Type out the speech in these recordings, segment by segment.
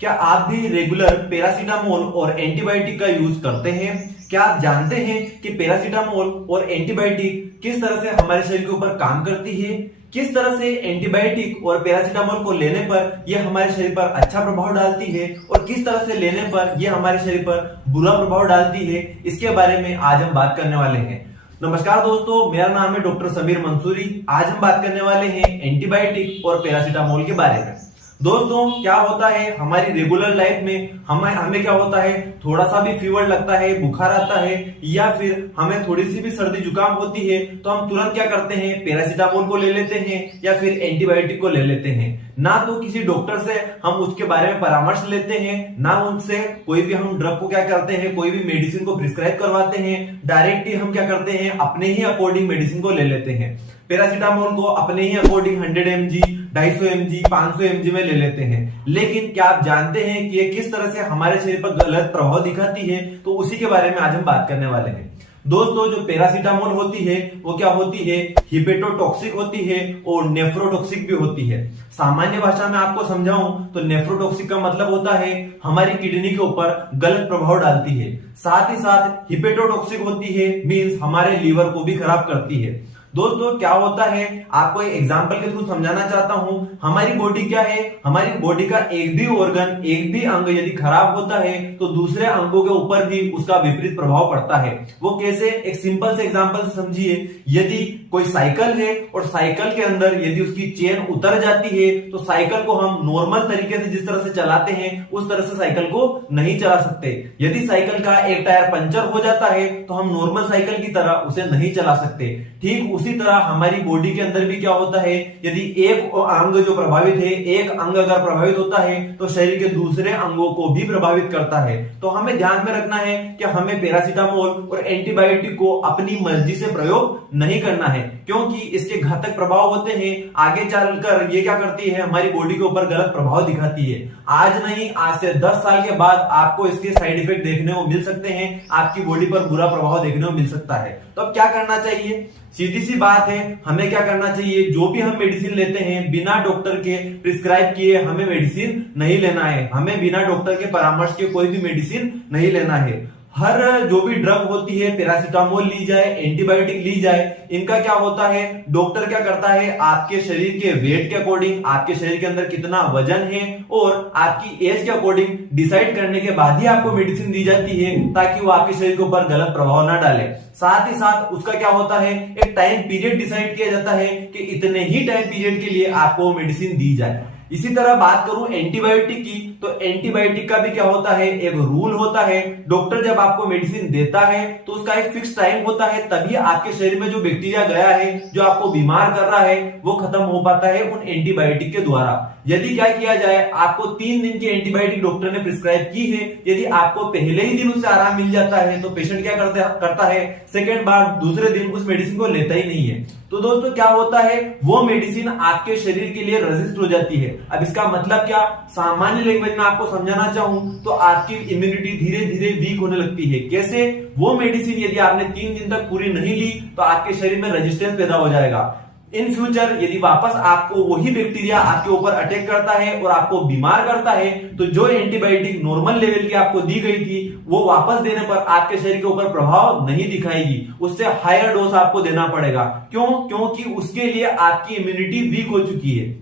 क्या आप भी रेगुलर पैरासीटामोल और एंटीबायोटिक का यूज करते हैं? क्या आप जानते हैं कि पैरासीटामोल और एंटीबायोटिक किस तरह से हमारे शरीर के ऊपर काम करती है? किस तरह से एंटीबायोटिक और पैरासीटामोल को लेने पर यह हमारे शरीर पर अच्छा प्रभाव डालती है और किस तरह से लेने पर यह हमारे शरीर पर बुरा प्रभाव डालती है, इसके बारे में आज हम बात करने वाले हैं। नमस्कार दोस्तों, मेरा नाम है डॉक्टर समीर मंसूरी। आज हम बात करने वाले हैं एंटीबायोटिक और पैरासीटामोल के बारे में। दोस्तों, क्या होता है हमारी रेगुलर लाइफ में हमें क्या होता है, थोड़ा सा भी फीवर लगता है, बुखार आता है या फिर हमें थोड़ी सी भी सर्दी जुकाम होती है तो हम तुरंत क्या करते हैं, पैरासीटामोल को ले लेते हैं या फिर एंटीबायोटिक को ले लेते हैं। ना तो किसी डॉक्टर से हम उसके बारे में परामर्श लेते हैं, ना उनसे कोई भी हम ड्रग को क्या करते हैं, कोई भी मेडिसिन को प्रिस्क्राइब करवाते हैं। डायरेक्टली हम क्या करते हैं, अपने ही अकॉर्डिंग मेडिसिन को ले लेते हैं। पैरासीटामोल को अपने ही अकॉर्डिंग 100 mg, 250 mg, 500 mg में ले लेते हैं। लेकिन क्या आप जानते हैं कि ये किस तरह से हमारे शरीर पर गलत प्रभाव दिखाती है? तो उसी के बारे में आज हम बात करने वाले हैं। दोस्तों, जो पैरासीटामोल होती है वो क्या होती है, हिपेटोटॉक्सिक होती है और नेफ्रोटॉक्सिक भी होती है। सामान्य भाषा में आपको समझाऊं तो नेफ्रोटॉक्सिक का मतलब होता है हमारी किडनी के ऊपर गलत प्रभाव डालती है। साथ ही साथ हिपेटोटॉक्सिक होती है, मींस हमारे लीवर को भी खराब करती है। दोस्तों, क्या होता है, आपको एक एग्जांपल के थ्रू समझाना चाहता हूं। हमारी बॉडी क्या है, हमारी बॉडी का एक भी ऑर्गन, एक भी अंग यदि खराब होता है तो दूसरे अंगों के ऊपर भी उसका विपरीत प्रभाव पड़ता है। वो कैसे, एक सिंपल से एग्जांपल से समझिए। यदि कोई साइकिल है और साइकिल के अंदर यदि उसकी चेन उतर जाती है तो साइकिल को हम नॉर्मल तरीके से जिस तरह से चलाते हैं उस तरह से साइकिल को नहीं चला सकते। यदि साइकिल का एक टायर पंचर हो जाता है तो हम नॉर्मल साइकिल की तरह उसे नहीं चला सकते। ठीक उसी तरह हमारी बॉडी के अंदर भी क्या होता है, यदि एक अंग जो प्रभावित है, एक अंग अगर प्रभावित होता है तो शरीर के दूसरे अंगों को भी प्रभावित करता है। तो हमें ध्यान में रखना है कि हमें पैरासीटामोल और एंटीबायोटिक को अपनी मर्जी से प्रयोग नहीं करना है, क्योंकि इसके घातक प्रभाव होते हैं। आगे चलकर ये क्या करती है, हमारी बॉडी के ऊपर गलत प्रभाव दिखाती है। आज नहीं, आज से 10 साल के बाद आपको इसके साइड इफेक्ट देखने को मिल सकते हैं, आपकी बॉडी पर बुरा प्रभाव देखने को मिल सकता है। तो अब क्या करना चाहिए, सीधी सी बात है, हमें क्या करना चाहिए, जो भी हम मेडिसिन लेते हैं बिना डॉक्टर के प्रिस्क्राइब किए हमें मेडिसिन नहीं लेना है। हमें बिना डॉक्टर के परामर्श के कोई भी मेडिसिन नहीं लेना है। हर जो भी ड्रग होती है, पैरासीटामोल ली जाए, एंटीबायोटिक ली जाए, इनका क्या होता है, डॉक्टर क्या करता है, आपके शरीर के वेट के अकॉर्डिंग, आपके शरीर के अंदर कितना वजन है और आपकी एज के अकॉर्डिंग डिसाइड करने के बाद ही आपको मेडिसिन दी जाती है, ताकि वो आपके शरीर के ऊपर गलत प्रभाव ना डाले। साथ ही साथ उसका क्या होता है, एक टाइम पीरियड डिसाइड किया जाता है कि इतने ही टाइम पीरियड के लिए आपको मेडिसिन दी जाए। इसी तरह बात करूं एंटीबायोटिक की, तो एंटीबायोटिक का भी क्या होता है, एक रूल होता है। डॉक्टर जब आपको मेडिसिन देता है तो उसका एक फिक्स टाइम होता है, तभी आपके शरीर में जो बैक्टीरिया गया है, जो आपको बीमार कर रहा है, वो खत्म हो पाता है उन एंटीबायोटिक के द्वारा। यदि क्या किया जाए, आपको 3 दिन की एंटीबायोटिक डॉक्टर ने प्रिस्क्राइब की है, यदि आपको पहले ही दिन उससे आराम मिल जाता है तो पेशेंट क्या करता है, सेकेंड बार दूसरे दिन उस मेडिसिन को लेता ही नहीं है। तो दोस्तों, क्या होता है, वो मेडिसिन आपके शरीर के लिए रेजिस्ट हो जाती है। अब इसका मतलब क्या, सामान्य लैंग्वेज में आपको समझाना चाहूं तो आपकी इम्यूनिटी धीरे धीरे वीक होने लगती है। कैसे, वो मेडिसिन यदि आपने 3 दिन तक पूरी नहीं ली तो आपके शरीर में रेजिस्टेंस पैदा हो जाएगा। इन फ्यूचर यदि वापस आपको वही बैक्टीरिया आपके ऊपर अटैक करता है और आपको बीमार करता है, तो जो एंटीबायोटिक नॉर्मल लेवल की आपको दी गई थी वो वापस देने पर आपके शरीर के ऊपर प्रभाव नहीं दिखाएगी, उससे हायर डोज आपको देना पड़ेगा। क्यों? क्योंकि उसके लिए आपकी इम्यूनिटी वीक हो चुकी है।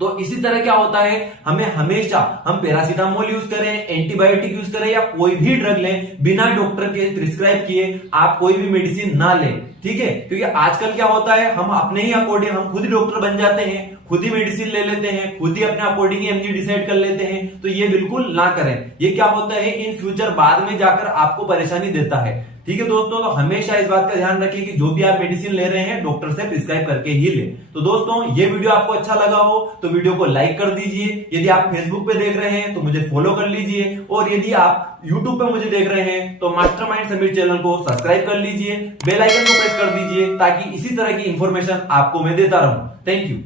तो इसी तरह क्या होता है, हमें हमेशा, हम पैरासीटामोल यूज करें, एंटीबायोटिक यूज करें या कोई भी ड्रग लें, बिना डॉक्टर के प्रिस्क्राइब किए आप कोई भी मेडिसिन ना लें। ठीक है, क्योंकि आजकल क्या होता है, हम अपने ही अकॉर्डिंग हम खुद ही डॉक्टर बन जाते हैं, खुद ही मेडिसिन ले लेते हैं, खुद ही अपने अकॉर्डिंग ही एमजी डिसाइड कर लेते हैं। तो ये बिल्कुल ना करें। ये क्या होता है, इन फ्यूचर बाद में जाकर आपको परेशानी देता है। ठीक है दोस्तों, तो हमेशा इस बात का ध्यान रखिए कि जो भी आप मेडिसिन ले रहे हैं डॉक्टर से प्रिस्क्राइब करके ही लें। तो दोस्तों, ये वीडियो आपको अच्छा लगा हो तो वीडियो को लाइक कर दीजिए। यदि आप फेसबुक पे देख रहे हैं तो मुझे फॉलो कर लीजिए, और यदि आप यूट्यूब पे मुझे देख रहे हैं तो मास्टरमाइंड समीर चैनल को सब्सक्राइब कर लीजिए, बेल आइकन को प्रेस कर दीजिए, ताकि इसी तरह की इंफॉर्मेशन आपको मैं देता रहूं। Thank you.